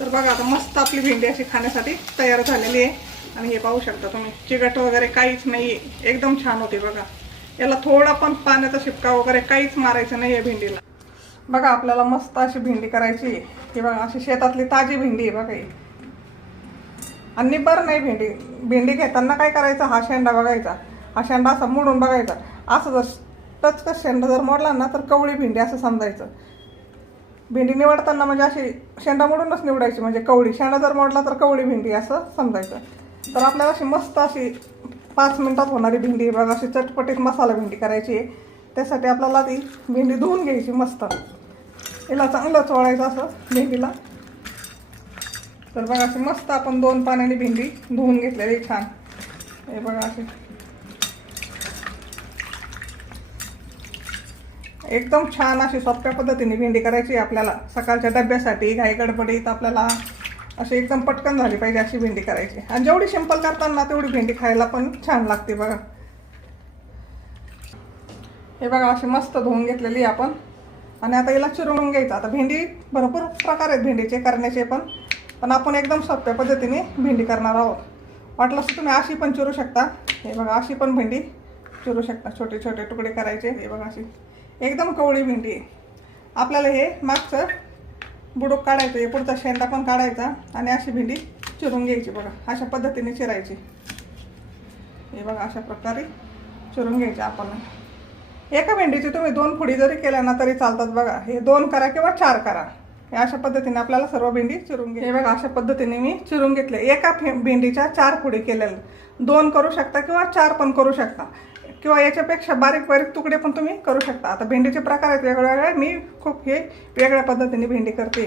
तर बघा आता मस्त आपली भेंडी अशी खाण्यासाठी तयार झालेली आहे. आणि हे पाहू शकता तुम्ही, चिकट वगैरे काहीच नाही, एकदम छान होते बघा. याला थोडा पण पाण्याचा शिपका वगैरे काहीच मारायचं नाही या भेंडीला. बघा आपल्याला मस्त अशी भेंडी करायची आहे. ही बघा अशी शेतातली ताजी भेंडी आहे बघा ही. आणि बरं नाही, भेंडी घेताना काय करायचं, हा शेंडा बघायचा, हा शेंडा असा मोडून बघायचा. असं जर टचकच शेंडा जर मोडला ना तर कवळी भेंडी असं समजायचं. भेंडी निवडताना म्हणजे अशी शेंडा मोडूनच निवडायची, म्हणजे कवळी. शेंडा जर मोडला तर कवळी भेंडी असं समजायचं. तर आपल्याला अशी मस्त अशी 5 मिनिटात होणारी भेंडी बघा, अशी चटपटीत मसाला भेंडी करायची आहे. त्यासाठी आपल्याला ती भेंडी धुवून घ्यायची मस्त. हिला चांगलं चोळायचं असं भेंडीला. तर बघा अशी मस्त आपण 2 पाण्याने भेंडी धुवून घेतलेली छान. हे बघा अशी एकदम छान अशी सोप्या पद्धतीने भेंडी करायची आपल्याला. सकाळच्या डब्यासाठी घाई गडबडीत आपल्याला अशी एकदम पटकन झाली पाहिजे अशी भेंडी करायची. आणि जेवढी सिंपल करताना तेवढी भेंडी खायला पण छान लागते बघा. हे बघा अशी मस्त धुवून घेतलेली आपण. आणि आता हिला चिरून घ्यायचं. आता भेंडी भरपूर प्रकार आहेत भेंडीचे करण्याचे, पण आपण एकदम सोप्या पद्धतीने भेंडी करणार आहोत. वाटलं तर तुम्ही अशी पण चिरू शकता. हे बघा अशी पण भेंडी चिरू शकता, छोटे छोटे तुकडे करायचे. हे बघा अशी एकदम कवळी भेंडी आहे. आपल्याला हे मागचं बुडूक काढायचं, हे पुढचा शेंडा पण काढायचा आणि अशी भेंडी चिरून घ्यायची बघा. अशा पद्धतीने चिरायची. हे बघा अशा प्रकारे चिरून घ्यायची आपण. एका भेंडीची तुम्ही 2 फोडी जरी केल्या ना तरी चालतात बघा. हे 2 करा किंवा 4 करा. हे अशा पद्धतीने आपल्याला सर्व भेंडी चिरून घ्यायची. हे बघा अशा पद्धतीने मी चिरून घेतले. एका भेंडीच्या 4 फोडी केलेल्या. 2 करू शकता किंवा 4 पण करू शकता, किंवा याच्यापेक्षा बारीक बारीक तुकडे पण तुम्ही करू शकता. आता भेंडीचे प्रकार आहेत वेगवेगळे. मी खूप हे वेगळ्या पद्धतीने भेंडी करते.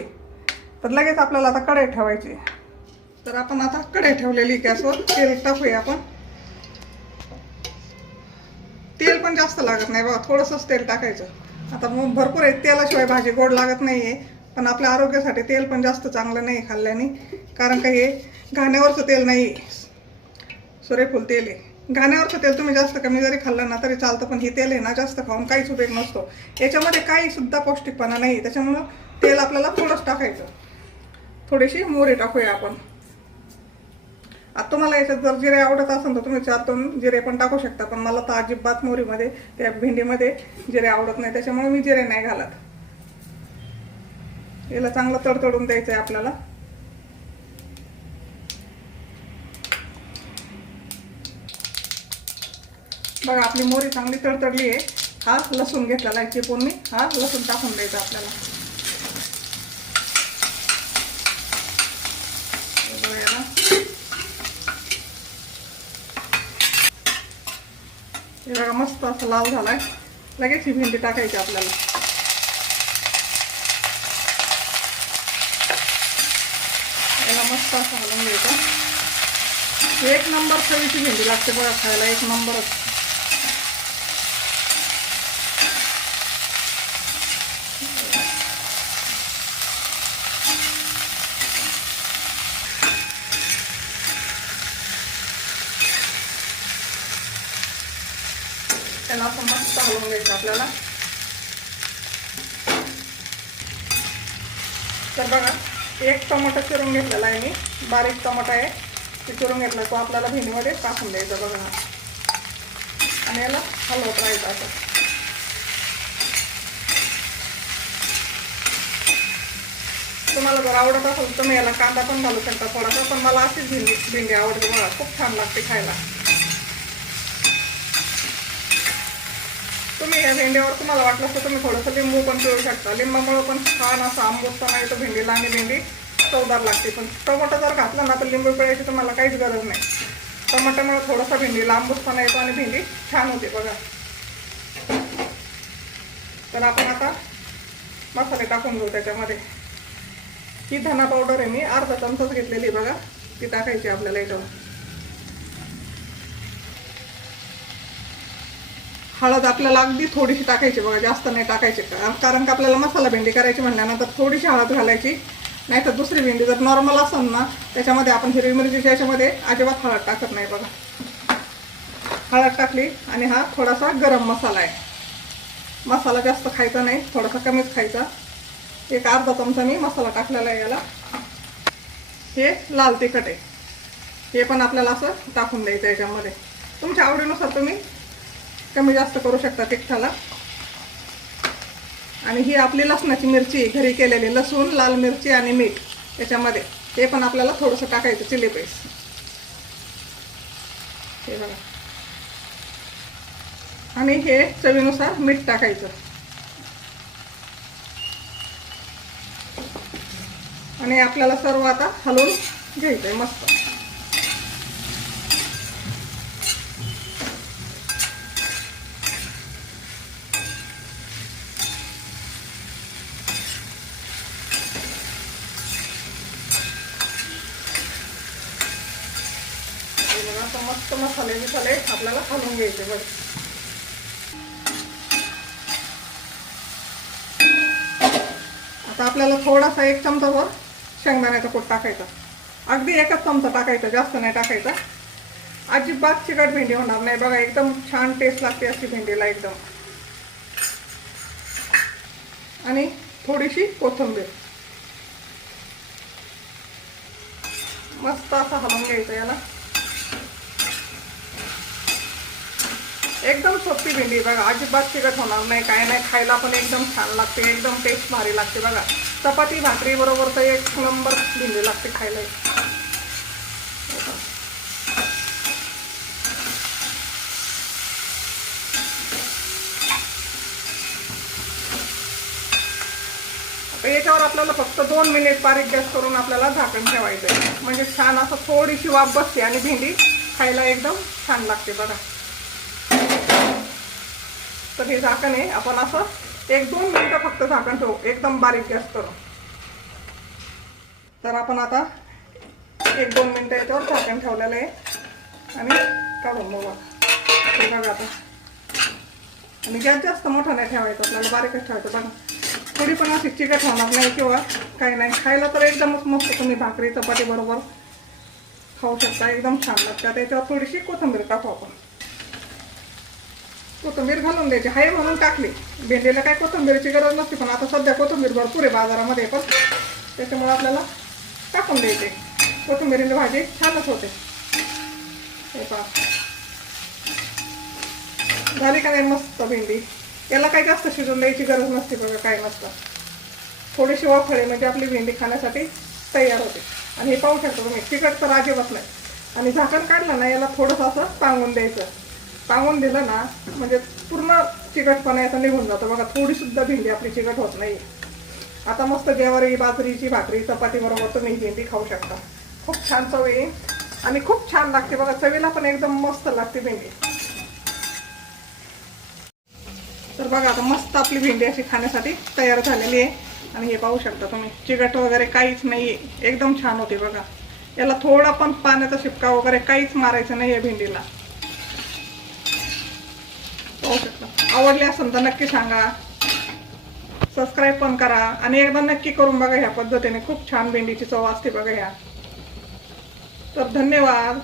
तर लगेच आपल्याला आता कढई ठेवायची. तर आपण आता कढई ठेवलेली गॅसवर. तेल टाकूया आपण. तेल पण जास्त लागत नाही बघा, थोडंसंच तेल टाकायचं. आता मग भरपूर आहे, तेलाशिवाय भाजी गोड लागत नाही आहे. पण आपल्या आरोग्यासाठी तेल पण जास्त चांगलं नाही खाल्ल्याने. कारण का हे घाण्यावरचं तेल नाही, सूर्यफूल तेल आहे. घाण्यावरचं तेल तुम्ही जास्त कमी जरी खाल्लं ना तरी चालतं, पण हे तेल आहे ना जास्त खाऊन काहीच उपयोग नसतो. याच्यामध्ये काही सुद्धा पौष्टिकपणा नाही. त्याच्यामुळं तेल आपल्याला थोडंच टाकायचं. थोडीशी मोहरी टाकूया आपण. आता तुम्हाला याच्यात जर जिरे आवडत असेल तर तुम्ही 4 जिरे पण टाकू शकता, पण मला तर अजिबात मोहरीमध्ये त्या भेंडीमध्ये जिरे आवडत नाही, त्याच्यामुळे मी जिरे नाही घालत. याला चांगलं तडतडून द्यायचं आहे आपल्याला. बघा आपली मोहरी चांगली तडतडली आहे. हा लसूण घेतलेला आहे चिपून मी. हा लसूण टाकून द्यायचा आपल्याला. हे बघा मस्त असं लाल झालाय. लगेच ही भेंडी टाकायची आपल्याला. याला मस्त असं हलवून घ्यायचं. एक नंबर चवीची भेंडी लागते बघा खायला, एक नंबरच. त्याला आपण मस्त हलवून घ्यायचं आपल्याला. तर बघा एक टोमॅटो चिरून घेतलेला आहे मी, बारीक टोमॅटो आहे ते चिरून घेतला. तो आपल्याला भेंडीमध्ये टाकून द्यायचा बघा. आणि याला हलवत राहायचं असं. तुम्हाला जर आवडत असेल तुम्ही याला कांदा पण घालू शकता थोडासा, पण मला अशीच भेंडी आवडते बघा, खूप छान लागते खायला. तुम्ही या भेंडीवर तुम्हाला वाटलं तर तुम्ही थोडंसं लिंबू पण पिळू शकता. लिंबामुळे पण छान असं आंबूसपणा येतो भेंडीला आणि भेंडी चवदार लागते. पण टोमॅटो जर घातला ना तर लिंबू पिळायची तुम्हाला काहीच गरज नाही. टोमॅटोमुळे थोडासा भेंडीला आंबूसपणा येतो आणि भेंडी छान होते बघा. तर आपण आता मसाले टाकून घेऊ त्याच्यामध्ये. ही धना पावडर आहे मी अर्धा चमचाच घेतलेली बघा, ती टाकायची आपल्याला याच्यावर. हळद आपल्याला अगदी थोडीशी टाकायची बघा, जास्त नाही टाकायची. कारण का आपल्याला मसाला भेंडी करायची म्हणल्यानंतर थोडीशी हळद घालायची. नाही तर दुसरी भेंडी जर नॉर्मल असेल ना त्याच्यामध्ये आपण हिरवी मिरचीच्या याच्यामध्ये अजिबात हळद टाकत नाही बघा. हळद टाकली आणि हा थोडासा गरम मसाला आहे. मसाला जास्त खायचा नाही, थोडासा कमीच खायचा. एक अर्धा चमचा मी मसाला टाकलेला आहे याला. हे लाल तिखट आहे, हे पण आपल्याला असं टाकून द्यायचं याच्यामध्ये. तुमच्या आवडीनुसार तुम्ही कमी जास्त करू शकता तिखटाला. आणि ही आपली लसणाची मिरची घरी केलेली, लसूण, लाल मिरची आणि मीठ याच्यामध्ये, हे पण आपल्याला थोडंसं टाकायचं, चिली पेस्ट. हे बघा. आणि हे चवीनुसार मीठ टाकायचं. आणि आपल्याला सर्व आता हलवून घ्यायचंय मस्त. मस्त मसाले आपल्याला हलवून घ्यायचे. बघ आता आपल्याला थोडासा 1 चमचाभर शेंगदाण्याचा कूट टाकायचा. अगदी 1च चमचा टाकायचा, जास्त नाही टाकायचा. अजिबात चिकट भेंडी होणार नाही बघा, एकदम छान टेस्ट लागते अशी भेंडीला एकदम. आणि थोडीशी कोथिंबीर, मस्त असं हलवून घ्यायचं याला. एकदम सोपी भेंडी बघा, अजिबात चिकट होणार नाही, काय नाही. खायला पण एकदम छान लागते, एकदम टेस्ट भारी लागते बघा. चपाती भाकरी बरोबर तर 1 नंबर भेंडी लागते खायला. आता याच्यावर आपल्याला फक्त 2 मिनिट बारीक गॅस करून आपल्याला झाकण ठेवायचं आहे, म्हणजे छान असं थोडीशी वाफ बसते आणि भेंडी खायला एकदम छान लागते बघा. तर हे झाकण आहे, आपण असं 1-2 मिनिटं फक्त झाकण ठेवू, एकदम बारीक गॅस करून. तर आपण आता 1-2 मिनिटं याच्यावर झाकण ठेवलेलं आहे आणि काढून बघा. हे बघा आता. आणि गॅस जास्त मोठा नाही ठेवायचा, आपल्याला बारीकच ठेवायचं बघा. थोडी पण अशी चिकट होणार नाही किंवा काही नाही. खायला तर एकदमच मस्त, तुम्ही भाकरी चपाती बरोबर खाऊ शकता, एकदम छान लागतं. त्याच्यावर थोडीशी कोथिंबीर टाकू आपण. कोथिंबीर घालून द्यायची, हाय म्हणून टाकली. भेंडीला काय कोथिंबीरची गरज नसते, पण आता सध्या कोथिंबीर भरपूर आहे बाजारामध्ये, पण त्याच्यामुळे आपल्याला टाकून द्यायचे. कोथिंबीरीची भाजी छानच होते. हे पहा झाली का नाही मस्त भेंडी. याला काही जास्त शिजून द्यायची गरज नसते बघा, काय नसतं. थोडीशी वाफळे म्हणजे आपली भेंडी खाण्यासाठी तयार होते. आणि हे पाहू शकता तुम्ही, तिखट तर अजिबात नाही. आणि झाकण काढलं ना, याला थोडंसं असं पांगून द्यायचं. पांगून दिलं ना म्हणजे पूर्ण चिकटपणा याचा निघून जातो बघा. थोडी सुद्धा भेंडी आपली चिकट होत नाही. आता मस्त ज्वारी बाजरीची भाकरी चपाती बरोबर तुम्ही भेंडी खाऊ शकता. खूप छान चव येईल आणि खूप छान लागते बघा, चवीला पण एकदम मस्त लागते भेंडी. तर बघा आता मस्त आपली भेंडी अशी खाण्यासाठी तयार झालेली आहे. आणि हे पाहू शकता तुम्ही, चिकट वगैरे काहीच नाही आहे, एकदम छान होते बघा. याला थोडा पण पाण्याचा शिपका वगैरे काहीच मारायचं नाही आहे भेंडीला. पाहू शकता. आवडली असेल तर नक्की सांगा, सबस्क्राईब पण करा आणि एकदा नक्की करून बघा. ह्या पद्धतीने खूप छान भेंडीची चव असते बघा ह्या. तर धन्यवाद.